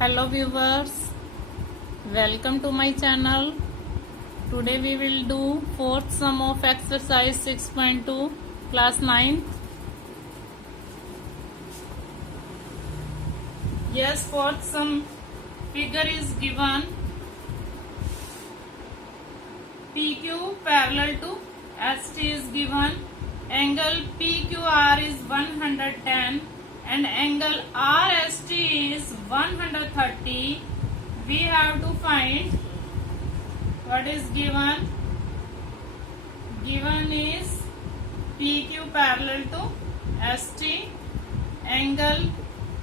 Hello viewers, welcome to my channel. Today we will do fourth sum of exercise 6.2 class 9th. Yes, fourth sum figure is given. PQ parallel to ST is given. Angle PQR is 110 and angle RST is 130. We have to find what is given. Given is PQ parallel to ST. Angle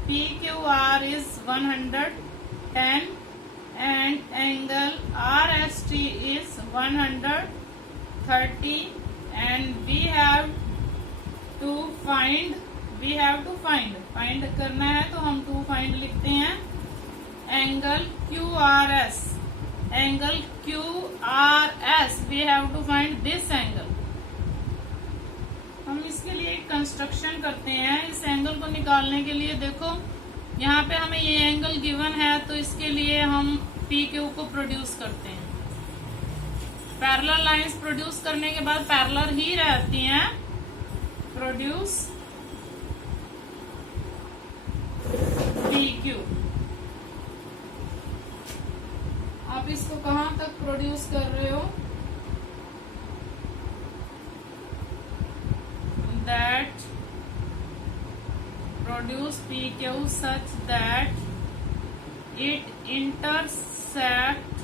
PQR is 110 and angle RST is 130 and we have to find find करना है तो हम to find लिखते हैं angle QRS. Angle QRS we have to find this angle. हम इसके लिए एक कंस्ट्रक्शन करते हैं. इस एंगल को निकालने के लिए देखो यहाँ पे हमें ये एंगल गिवन है तो इसके लिए हम PQ को प्रोड्यूस करते हैं. पैरेलल लाइंस प्रोड्यूस करने के बाद पैरेलल ही रहती हैं. Produce PQ. आप इसको कहां तक प्रोड्यूस कर रहे हो? That produce PQ such that it intersect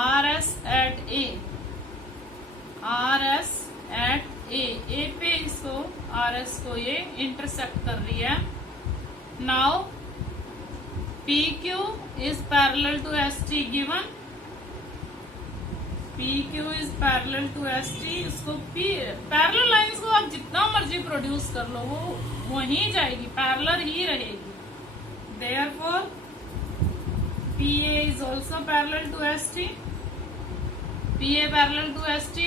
RS at A. RS at A पे इसको RS को ये इंटरसेक्ट कर रही है. Now PQ is parallel to ST given. PQ is parallel to ST. इसको पैरेलल लाइंस को आप जितना मर्जी प्रोड्यूस कर लो वो वहीं जाएगी, पैरेलल ही रहेगी. Therefore PA is also parallel to ST. PA parallel to ST.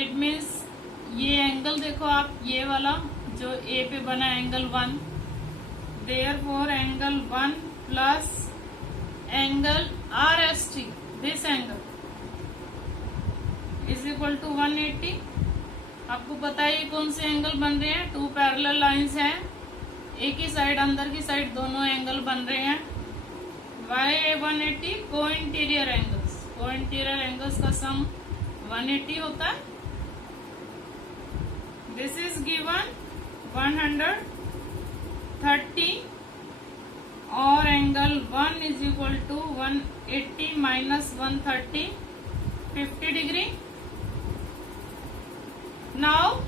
It means ये एंगल देखो आप, ये वाला जो A पे बना angle 1. Therefore angle 1 plus angle RST, this angle is equal to 180. आपको पता है ये कौन से एंगल बन रहे हैं? टू पैरेलल लाइंस हैं, एक ही साइड अंदर की साइड दोनों एंगल बन रहे हैं. Why 180? को इंटीरियर एंगल्स. को इंटीरियर एंगल्स का सम 180 होता है. दिस इज गिवन 130 और angle 1 is equal to 180 minus 130, 50 degree. Now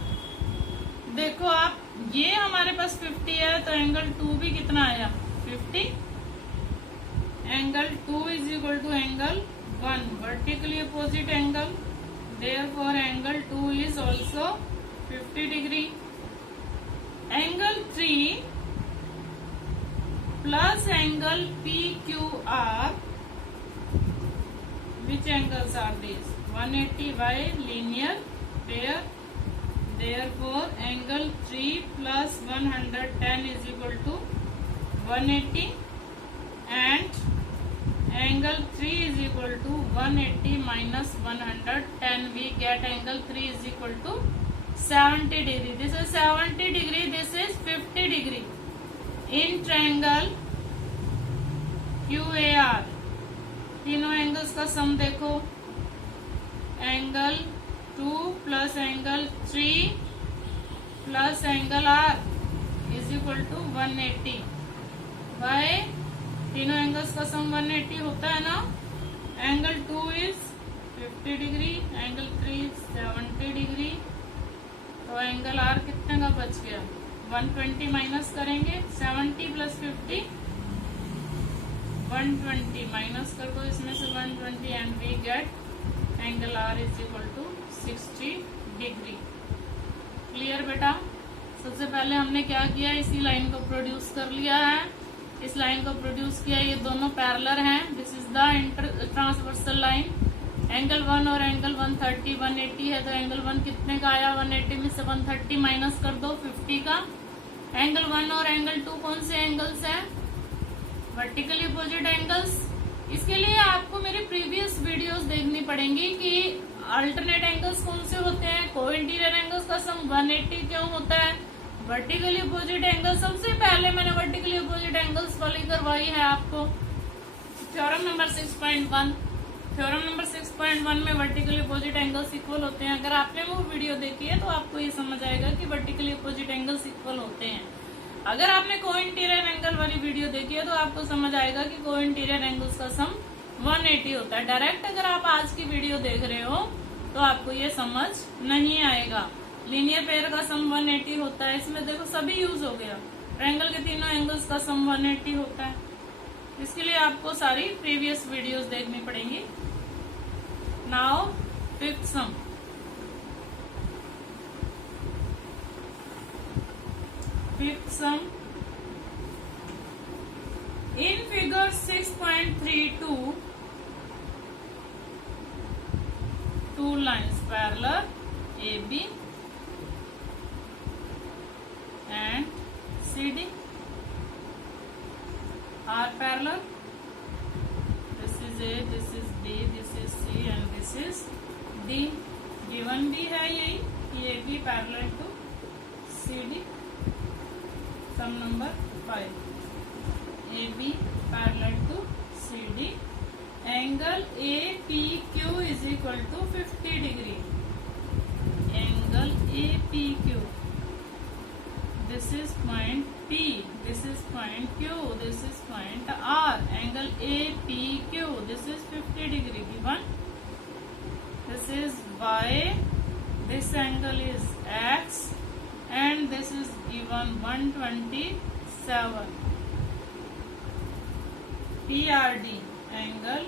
देखो आप, ये हमारे पास 50 है तो एंगल 2 भी कितना आया? 50. Angle 2 is equal to angle 1, vertically opposite angle. Therefore angle 2 is also 50 degree. Angle 3 plus angle PQR, which angles are these? 180 by linear pair. Therefore angle 3 plus 110 is equal to 180 and angle 3 is equal to 180 minus 110. We get angle 3 is equal to 70 degree. This is 70 degree, this is 50 degree. In triangle QAR तीनों angles का sum देखो. Angle 2 plus angle 3 plus angle R is equal to 180. By तीनों angles का sum 180 होता है ना. Angle 2 is 50 degree, angle 3 is 70 degree. तो angle R कितने का बच गया? 120 माइनस करेंगे. 70 प्लस 50 120 माइनस कर दो इसमें से 120 and we get angle R is equal to 60 degree. Clear बेटा? सबसे पहले हमने क्या किया, इसी लाइन को प्रोड्यूस कर लिया है. इस लाइन को प्रोड्यूस किया, ये दोनों पैरेलल हैं. This is the transversal line. Angle 1 और एंगल 130 180 है तो एंगल 1 कितने का आया? 180 में से 130 माइनस कर दो 50 का. एंगल 1 और एंगल 2 कौन से एंगल्स हैं? वर्टिकली अपोजिट एंगल्स, इसके लिए आपको मेरी प्रीवियस वीडियोस देखनी पड़ेंगी कि अल्टरनेट एंगल्स कौन से होते हैं, को इंटीरियर एंगल्स का सम 180 क्यों होता है, वर्टिकली अपोजिट एंगल। सबसे पहले मैंने वर्टिकली अपोजिट एंगल्स वाली करवाई है आपको थ्योरम नंबर 6.1। थ्योरम नंबर 6.1 में वर्टिकली अपोजिट एंगल्स इक्वल होते हैं। अगर आपने वो वीडियो देखी है तो आपको ये समझ आएगा कि वर्टिकली अपोजिट एंगल्स इक्वल होते हैं। अगर आपने को इंटीरियर एंगल वाली वीडियो देखी है तो आपको समझ आएगा कि को इंटीरियर एंगल्स का सम 180 होता है। डायरेक्ट अगर आप आज की वीडियो देख रहे हो तो आपको ये समझ नहीं आएगा। लीनियर पेयर का सम 180 होता है, इसमें देखो सभी यूज हो गया। ट्रायंगल के तीनों एंगल्स का सम 180 होता है। इसके लिए आपको सारी प्रीवियस वीडियोस देखनी पड़ेंगी। Now fifth some, in figure 6.32 two lines parallel AB and CD are parallel. This is A, this is B, this is C and this is D. given भी है यही, ये भी parallel to CD. Sum number 5, AB parallel to CD. Angle APQ is equal to 50 degree. Angle APQ. This is point P. This is point Q. This is point R. Angle APQ. This is 50 degree given. This is Y. This angle is X. And this is given 127. PRD angle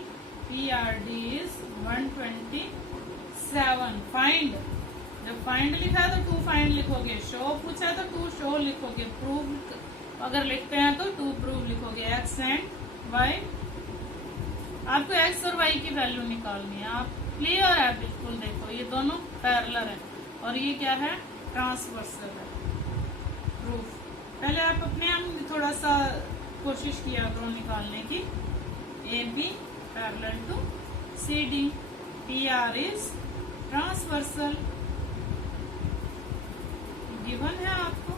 PRD is 127. Find, जब find लिखा है तो to find लिखोगे, show पूछा है तो to show लिखोगे, prove अगर लिखते हैं तो टू प्रूव लिखोगे। एक्स एंड वाई, आपको एक्स और वाई की वैल्यू निकालनी है। आप क्लियर है बिल्कुल, देखो ये दोनों पैरेलल है और ये क्या है, ट्रांसवर्सल है। प्रूफ पहले आप अपने आप थोड़ा सा कोशिश किया करो निकालने की। A B parallel to C D, P R is transversal, given है आपको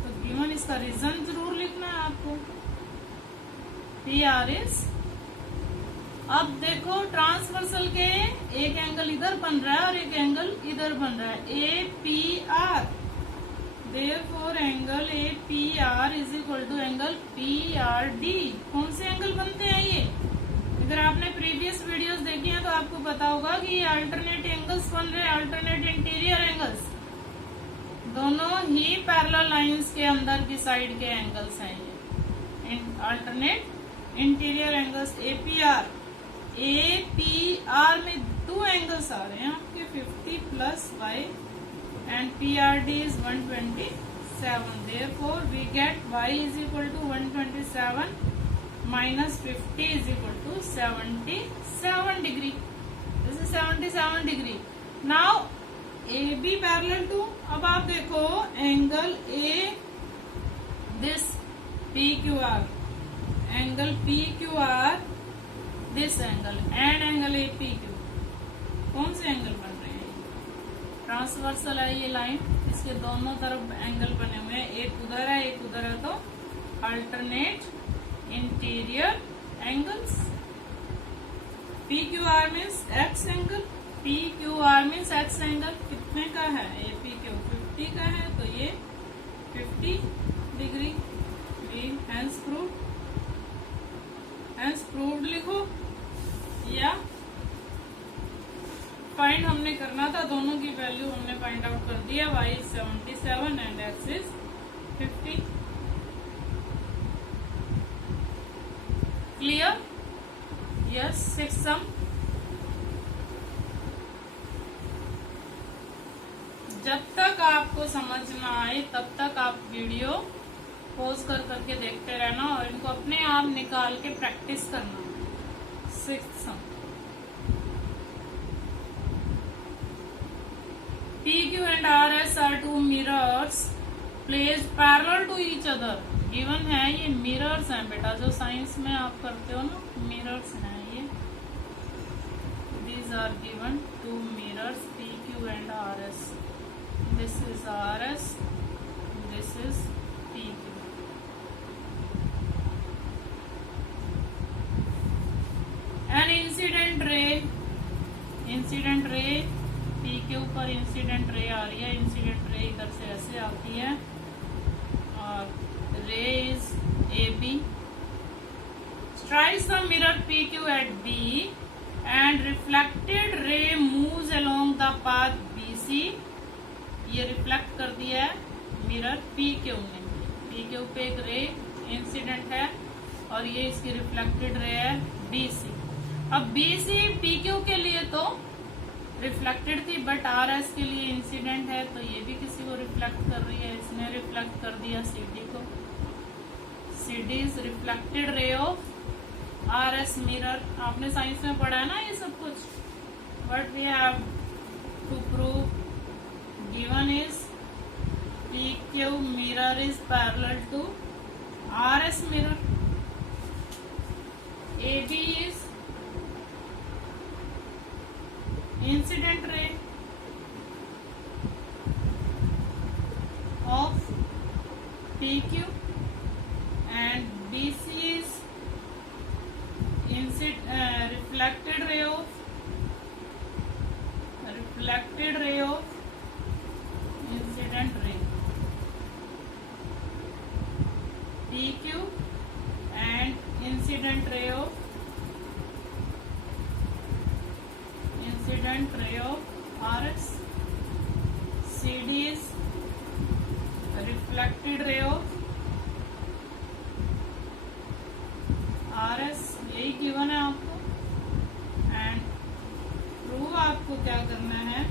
तो गिवन इसका रीजन जरूर लिखना है आपको। पी आर इज, अब देखो ट्रांसवर्सल के एक एंगल इधर बन रहा है और एक एंगल इधर बन रहा है, A P R. Therefore angle APR is equal to angle PRD। कौन से एंगल बनते हैं ये? अगर आपने प्रीवियस वीडियोस देखी हैं तो आपको पता होगा कि ये अल्टरनेट एंगल्स बन रहे हैं, अल्टरनेट इंटीरियर एंगल्स। दोनों ही पैरेलल लाइंस के अंदर की साइड के एंगल्स हैं ये, अल्टरनेट इंटीरियर एंगल्स। APR में दो एंगल्स आ रहे हैं आपके 50 plus y and PRD is 127. Therefore we get y is equal to 127 minus 50 is equal to 77 degree. This is 77 degree. Now AB parallel to, अब आप देखो angle A, this PQR, angle PQR, this angle and angle APQ, कौन से angle बन रहे हैं? Transversal है ये लाइन, इसके दोनों तरफ एंगल बने हुए हैं, एक उधर है एक उधर है, तो alternate interior angles. PQR means x angle, PQR means x angle कितने का है, APQ 50 का है तो ये 50 डिग्री। हैंस प्रूव्ड लिखो, या फाइंड हमने करना था, दोनों की वैल्यू हमने फाइंड आउट कर दिया। y is 77 and x is 50। Clear? Yes. Sixth sum, जब तक आपको समझ ना आए तब तक आप वीडियो पॉज कर करके देखते रहना और इनको अपने आप निकाल के प्रैक्टिस करना। Sixth sum, PQ and RS are two mirrors placed parallel to each other. Given है ये मिरर्स हैं बेटा, जो साइंस में आप करते हो ना, मिरर्स हैं ये। These are given two mirrors PQ and RS। This is RS, this is PQ। An incident ray PQ पर इंसिडेंट रे आ रही है। इंसिडेंट रे इधर से ऐसे आती है और रे is AB, strikes the mirror PQ at B and reflected ray moves along the path BC। ये रिफ्लेक्ट कर दिया है मिरर PQ ने। PQ पे एक रे इंसिडेंट है और ये इसकी रिफ्लेक्टेड रे है BC। अब BC PQ के लिए तो रिफ्लेक्टेड थी, बट RS के लिए इंसिडेंट है, तो ये भी किसी को रिफ्लेक्ट कर रही है। इसने रिफ्लेक्ट कर दिया CD को। CD is reflected ray of RS mirror. आपने साइंस में पढ़ा है ना ये सब कुछ। But we have to prove given is PQ mirror is parallel to RS mirror. AB is incident ray of PQ and BC is reflected ray of incident ray। PQ and incident ray of RS। CD is reflected ray of RS। यही given है आपको। And prove आपको क्या करना है,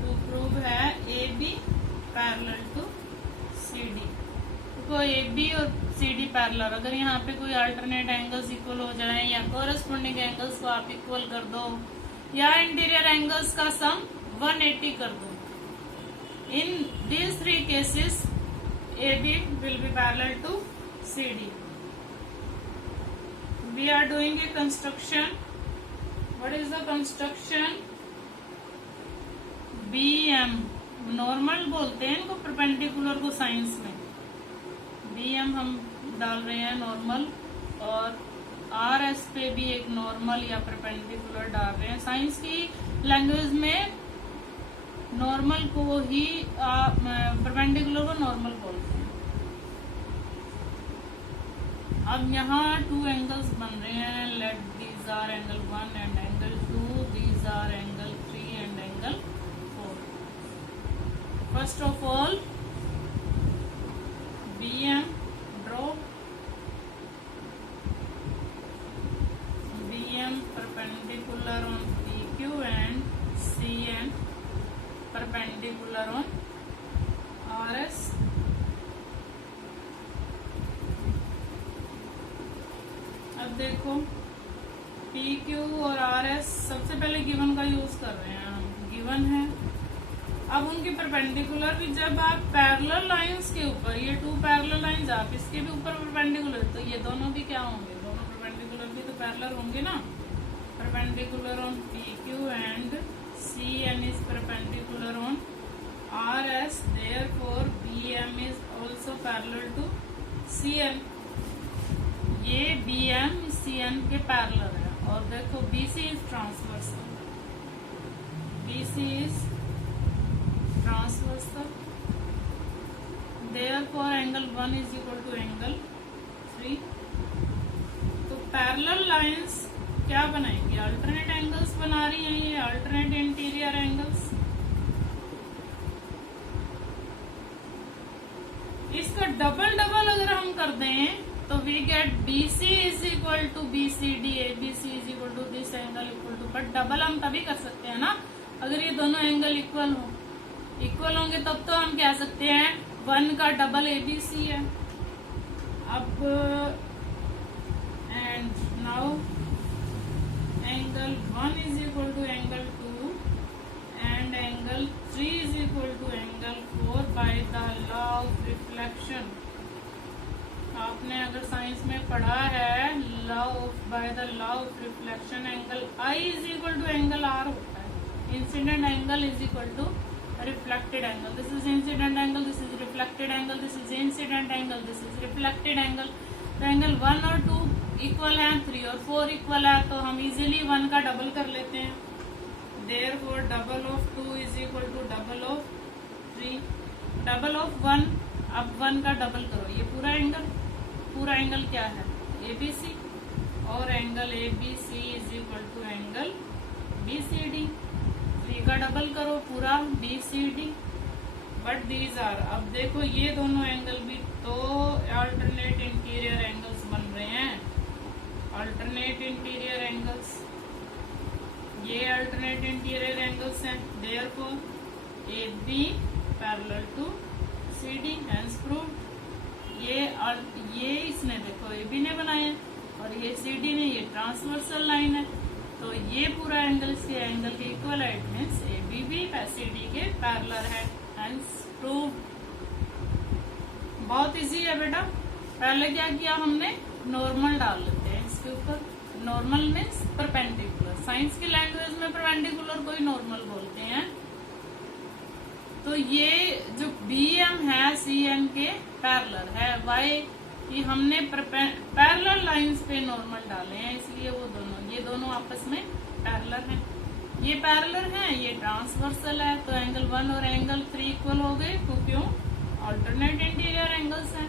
to prove है AB parallel to CD। तो AB और CD पैरेलल, अगर यहाँ पे कोई अल्टरनेट एंगल्स इक्वल हो जाए या कोरस्पोंडिंग एंगल्स को आप इक्वल कर दो या इंटीरियर एंगल्स का सम 180 कर दो, in these three cases AB will be parallel to CD। We are doing a construction. What is the construction? BM normal बोलते हैं इनको, परपेंडिकुलर को साइंस में। BM हम डाल रहे हैं नॉर्मल, और RS पे भी एक नॉर्मल या परपेंडिकुलर डाल रहे हैं। साइंस की लैंग्वेज में नॉर्मल को ही परपेंडिकुलर को नॉर्मल बोलते हैं। अब यहाँ टू एंगल्स बन रहे हैं। Let these R angle 1 and angle 2, these R angle 3 and angle 4। First of all BM draw BM perpendicular on PQ and CN perpendicular on RS। अब देखो PQ और RS सबसे पहले गिवन का यूज कर रहे हैं हम। गिवन है, अब उनके परपेंडिकुलर भी, जब आप पैरेलल लाइंस के ऊपर, ये टू पैरेलल लाइंस आप इसके भी ऊपर परपेंडिकुलर, तो ये दोनों भी क्या होंगे, दोनों परपेंडिकुलर भी तो पैरेलल होंगे ना। Perpendicular on PQ and CN is perpendicular on RS, therefore BM is also parallel to CN। ये BM CN के पैरेलल है। और देखो BC is transversal, BC is transversal, therefore angle 1 is equal to angle 3। तो parallel lines क्या बनाएंगे, alternate angles बना रही हैं ये, अल्टरनेट इंटीरियर एंगल्स। इसका डबल अगर हम कर दें तो we get BC is equal to BCD, ABC is equal to this angle equal to, but double हम तभी कर सकते हैं ना अगर ये दोनों एंगल इक्वल होंगे, तब तो हम कह सकते हैं 1 का डबल ABC है। अब and now angle 1 is equal to angle 2 and angle 3 is equal to angle 4 by the law of reflection. अगर साइंस में पढ़ा है law of by the law of reflection angle I is equal to angle R होता है। Incident angle is equal to reflected angle. This is incident angle, this is reflected angle, this is incident angle, this is reflected angle. तो angle 1 और 2 equal है, 3 और 4 equal है, तो हम easily 1 का डबल कर लेते हैं। Therefore double of 2 is equal to double of 3, double of 1। अब 1 का डबल करो, ये पूरा एंगल क्या है ABC, और angle ABC is equal to angle BCD। 3 का डबल करो, पूरा BCD। बट दीज आर, अब देखो ये दोनों एंगल भी तो अल्टरनेट इंटीरियर एंगल्स बन रहे हैं। अल्टरनेट इंटीरियर एंगल्स, ये अल्टरनेट इंटीरियर एंगल्स हैं। Therefore AB parallel to CD, hence proved. ये इसने देखो AB ने बनाया और ये CD ने, ये ट्रांसवर्सल लाइन है, तो ये पूरा एंगल इसके एंगल के इक्वल है। इट मीन्स AB भी CD के पैरेलल है, हेंस प्रूव्ड। बहुत इजी है बेटा। पहले क्या किया हमने, नॉर्मल डाल लेते हैं इसके ऊपर। नॉर्मल मीन्स परपेंडिकुलर, साइंस की लैंग्वेज में परपेंडिकुलर को ही नॉर्मल बोलते हैं। तो ये जो BM है CN के पैरेलल है, वाई कि हमने पैरेलल लाइंस पे नॉर्मल डाले हैं, इसलिए ये दोनों आपस में पैरेलल हैं। ये पैरेलल हैं, ये ट्रांसवर्सल है, तो एंगल 1 और एंगल 3 इक्वल हो गए। क्यों? ऑल्टरनेट इंटीरियर एंगल्स हैं।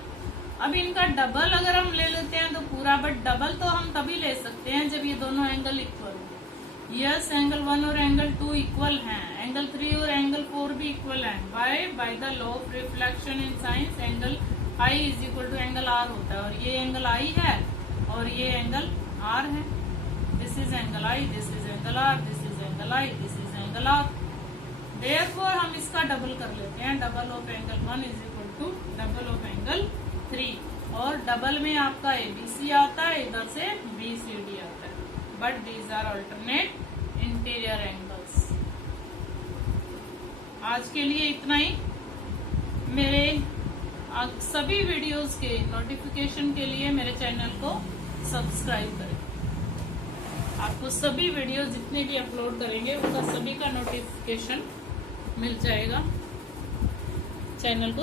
अब इनका डबल अगर हम ले लेते हैं तो पूरा, बट डबल तो हम तभी ले सकते हैं जब ये दोनों एंगल इक्वल हो। यस, एंगल 1 और एंगल 2 इक्वल हैं, एंगल 3 और एंगल 4 भी इक्वल हैं। By the law of reflection in science angle I is equal to angle R होता है, और ये एंगल I है और ये एंगल R है। This is angle I, this is angle R, this is angle I, this is angle R। Therefore हम इसका डबल कर लेते हैं। Double of angle 1 is equal to double of angle 3, और डबल में आपका ABC आता है, इधर से BCD आता है। But these are alternate interior angles. आज के लिए इतना ही। मेरे सभी वीडियोस के नोटिफिकेशन के लिए मेरे चैनल को सब्सक्राइब करें। आपको सभी वीडियो जितने भी अपलोड करेंगे उनका सभी का नोटिफिकेशन मिल जाएगा। चैनल को